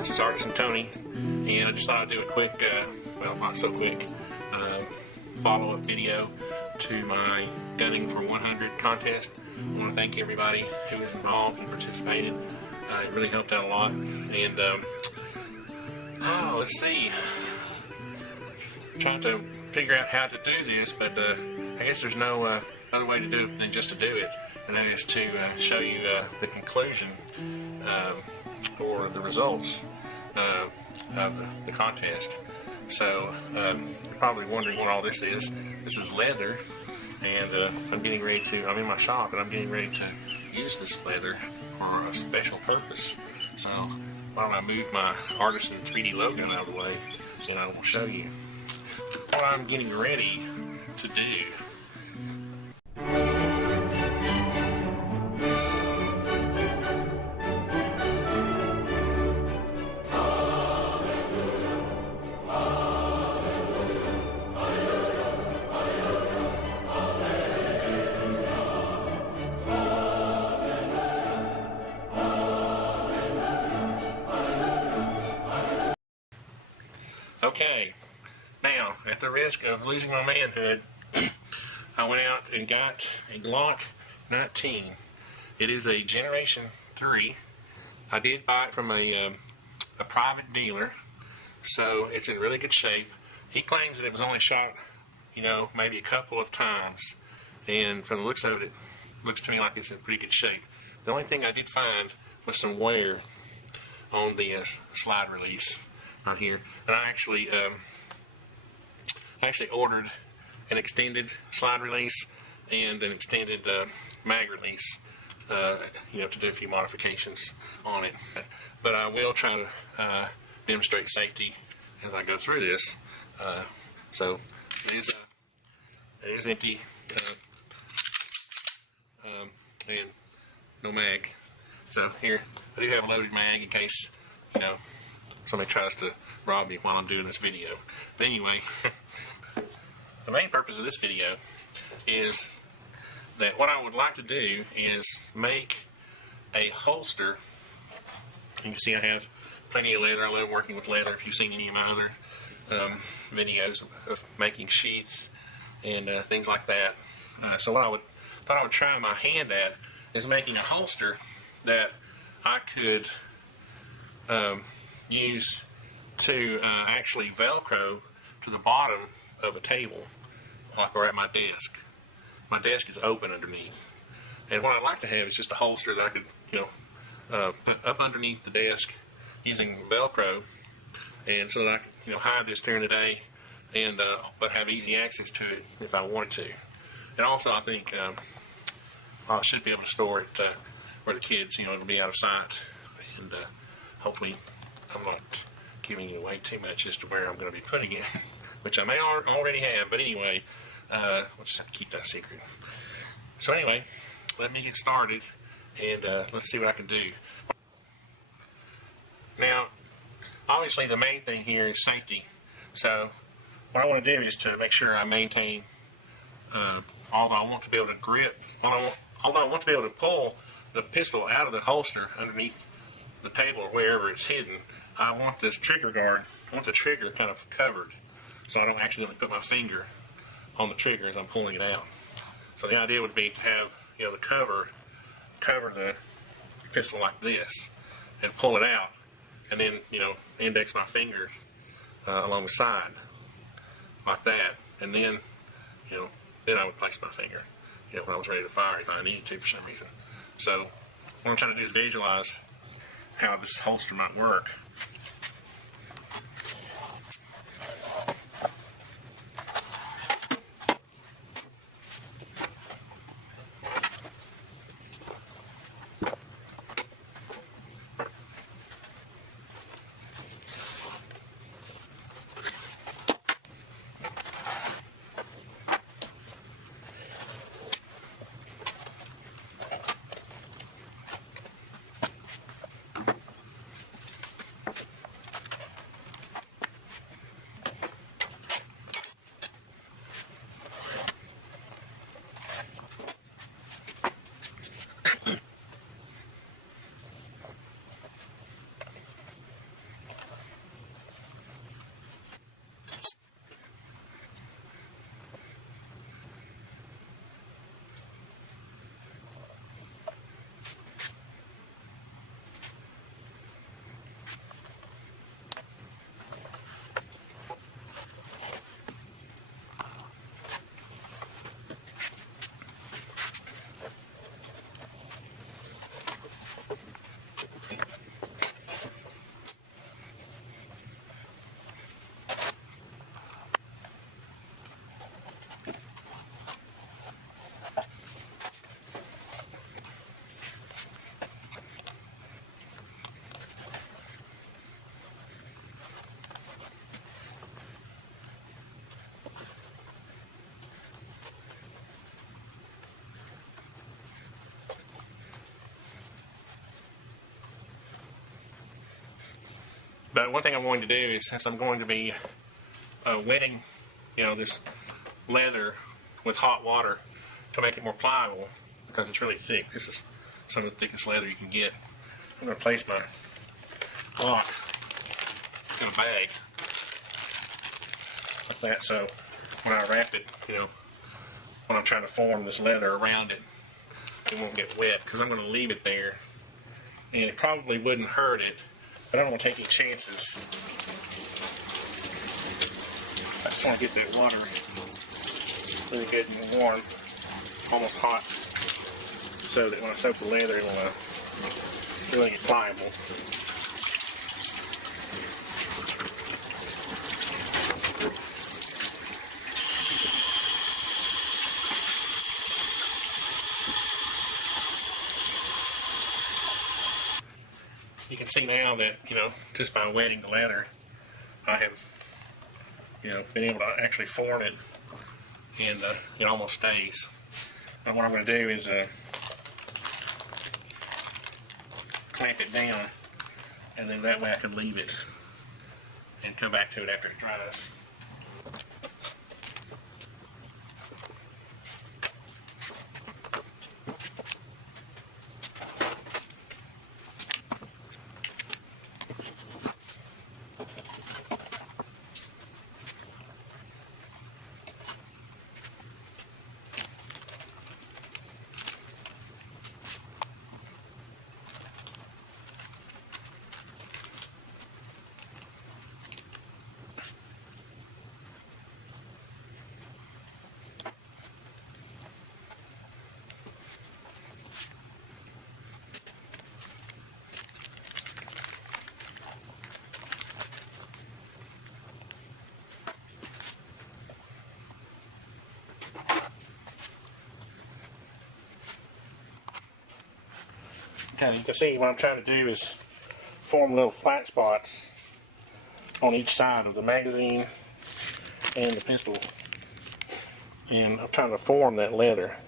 This is Artisan Tony, and I just thought I'd do a quick, well, not so quick, follow-up video to my Gunning for 100 contest. I want to thank everybody who was involved and participated. It really helped out a lot. And, let's see. I'm trying to figure out how to do this, but I guess there's no other way to do it than just to do it. And that is to show you the conclusion or the results of the contest. So you're probably wondering what all this is. This is leather, and I'm in my shop and I'm getting ready to use this leather for a special purpose. So why don't I move my Artisan 3D logo out of the way, and I will show you what I'm getting ready to do. Okay, now, at the risk of losing my manhood, I went out and got a Glock 19. It is a Generation 3. I did buy it from a private dealer, so it's in really good shape. He claims that it was only shot, maybe a couple of times, and from the looks of it, it looks to me like it's in pretty good shape. The only thing I did find was some wear on the slide release right here, and I actually ordered an extended slide release and an extended mag release, to do a few modifications on it. But I will try to demonstrate safety as I go through this. So it is empty, and no mag. So here, I do have a loaded mag in case, somebody tries to rob me while I'm doing this video. But anyway, the main purpose of this video is that what I would like to do is make a holster. You can see I have plenty of leather. I love working with leather. If you've seen any of my other videos of making sheaths and things like that. So what I thought I would try my hand at is making a holster that I could use to actually Velcro to the bottom of a table, like or at my desk. My desk is open underneath, and what I'd like to have is just a holster that I could, put up underneath the desk using Velcro, and so that I could, hide this during the day, and but have easy access to it if I wanted to. And also, I think I should be able to store it where the kids, it'll be out of sight, and hopefully I'm not giving it away too much as to where I'm going to be putting it, which I may already have, but anyway, we'll just have to keep that secret. So anyway, let me get started, and let's see what I can do. Now, obviously the main thing here is safety, so what I want to do is to make sure I maintain, although I want to be able to grip, although I want to be able to pull the pistol out of the holster underneath the table or wherever it's hidden, I want this trigger guard, I want the trigger kind of covered so I don't accidentally put my finger on the trigger as I'm pulling it out. So the idea would be to have, the cover the pistol like this and pull it out, and then, index my finger along the side like that, and then, then I would place my finger, when I was ready to fire if I needed to for some reason. So what I'm trying to do is visualize how this holster might work. But one thing I'm going to do is, since I'm going to be wetting, this leather with hot water to make it more pliable, because it's really thick. This is some of the thickest leather you can get. I'm going to place my Glock in a bag like that, so when I wrap it, when I'm trying to form this leather around it, it won't get wet, because I'm going to leave it there, and it probably wouldn't hurt it, but I don't want to take any chances. I just want to get that water really good and warm, almost hot, so that when I soak the leather, it will really get pliable. You can see now that, just by wetting the leather, I have, been able to actually form it, and it almost stays. And what I'm going to do is clamp it down, and then that way I can leave it and come back to it after it dries. And you can see what I'm trying to do is form little flat spots on each side of the magazine and the pistol. And I'm trying to form that leather.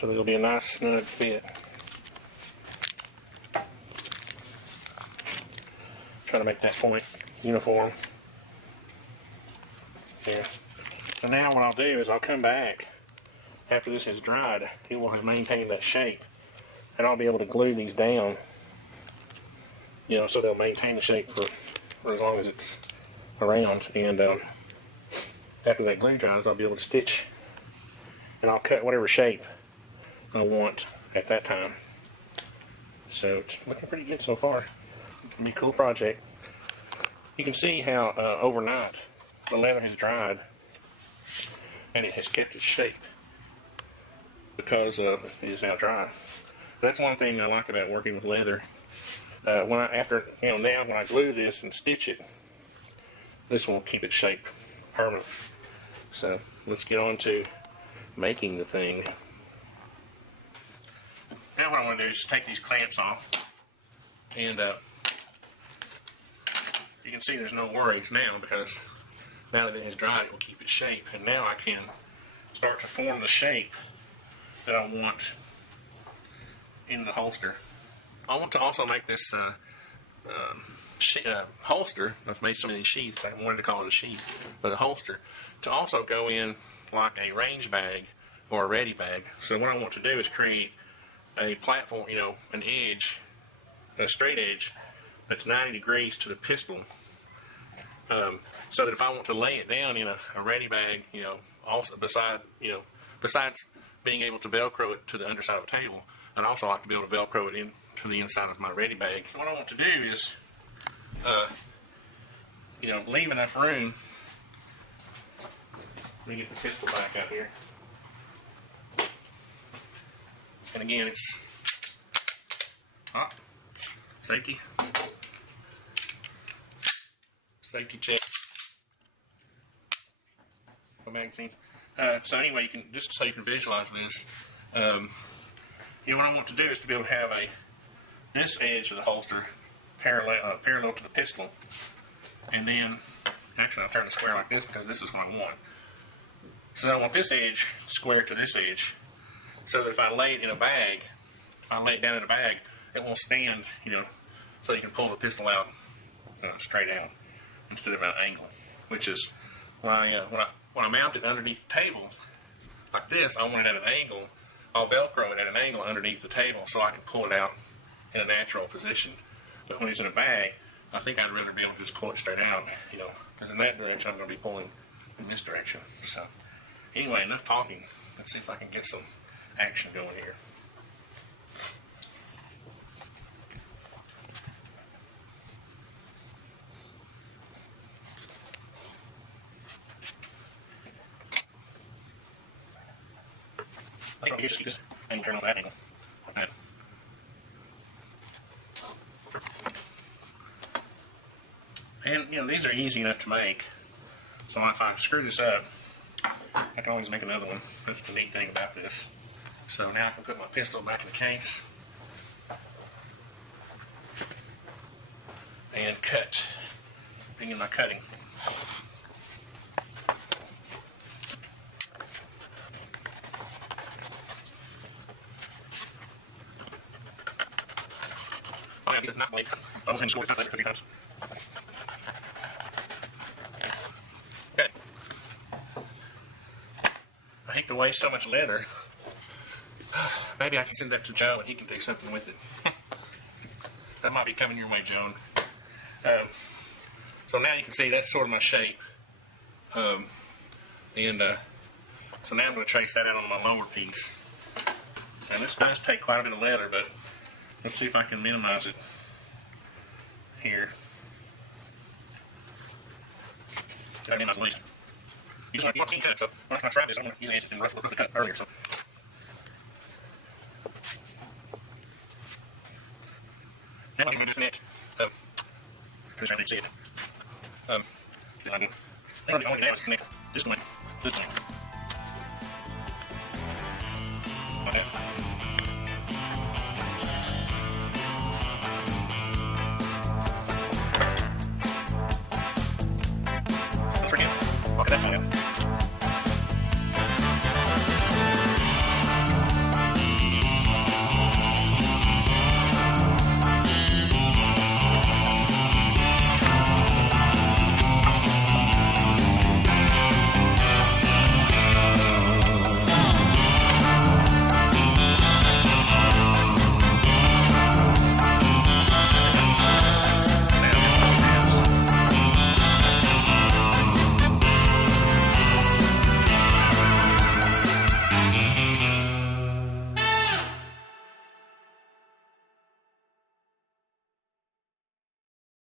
So there'll be a nice snug fit. Trying to make that point uniform. Yeah. So now what I'll do is I'll come back after this is dried. It will have maintained that shape, and I'll be able to glue these down, so they'll maintain the shape for as long as it's around. And after that glue dries, I'll be able to stitch, and I'll cut whatever shape I want at that time. So it's looking pretty good so far. It's gonna be a cool project. You can see how overnight the leather has dried, and it has kept its shape because it is now dry. That's one thing I like about working with leather. Now when I glue this and stitch it, this will keep its shape permanent. So let's get on to making the thing. Now what I want to do is just take these clamps off, and you can see there's no worries now, because now that it has dried, it will keep its shape. And now I can start to form the shape that I want in the holster. I want to also make this holster. I've made so many sheaths, I wanted to call it a sheath, but a holster, to also go in like a range bag or a ready bag. So what I want to do is create a platform, an edge, a straight edge that's 90 degrees to the pistol, so that if I want to lay it down in a ready bag, also besides being able to Velcro it to the underside of a table, I'd also like to be able to Velcro it into the inside of my ready bag. So what I want to do is, leave enough room. Let me get the pistol back out here. And again, it's safety check. The magazine. So anyway, you can just so you can visualize this. What I want to do is to be able to have this edge of the holster parallel to the pistol, and then actually I'll turn the square like this because this is what I want. So I want this edge square to this edge, so that if I lay it in a bag, if I lay it down in a bag, it won't stand, so you can pull the pistol out straight out instead of at an angle, which is why when I mount it underneath the table like this, I want it at an angle. I'll Velcro it at an angle underneath the table so I can pull it out in a natural position. But when it's in a bag, I think I'd rather be able to just pull it straight out, because in that direction I'm going to be pulling in this direction. So anyway, enough talking. Let's see if I can get some action going here. I think I'll just keep this and turn on that angle like that. And these are easy enough to make. So if I screw this up, I can always make another one. That's the neat thing about this. So now I can put my pistol back in the case and cut. Begin my cutting. Oh, yeah, not late. I was in school a few times. Okay. I hate to waste so much leather. Maybe I can send that to Joe and he can do something with it. That might be coming your way, Joan. So now you can see that's sort of my shape. So now I'm going to trace that out on my lower piece. And this does take quite a bit of leather, but let's see if I can minimize it here. I minimize the least. You just want to cut, so when I try this, I'm going to use it in rough the cut earlier. So. Now I'm going to do this neck. Here's how you see it. Then I think I'm going to connect this one, like that.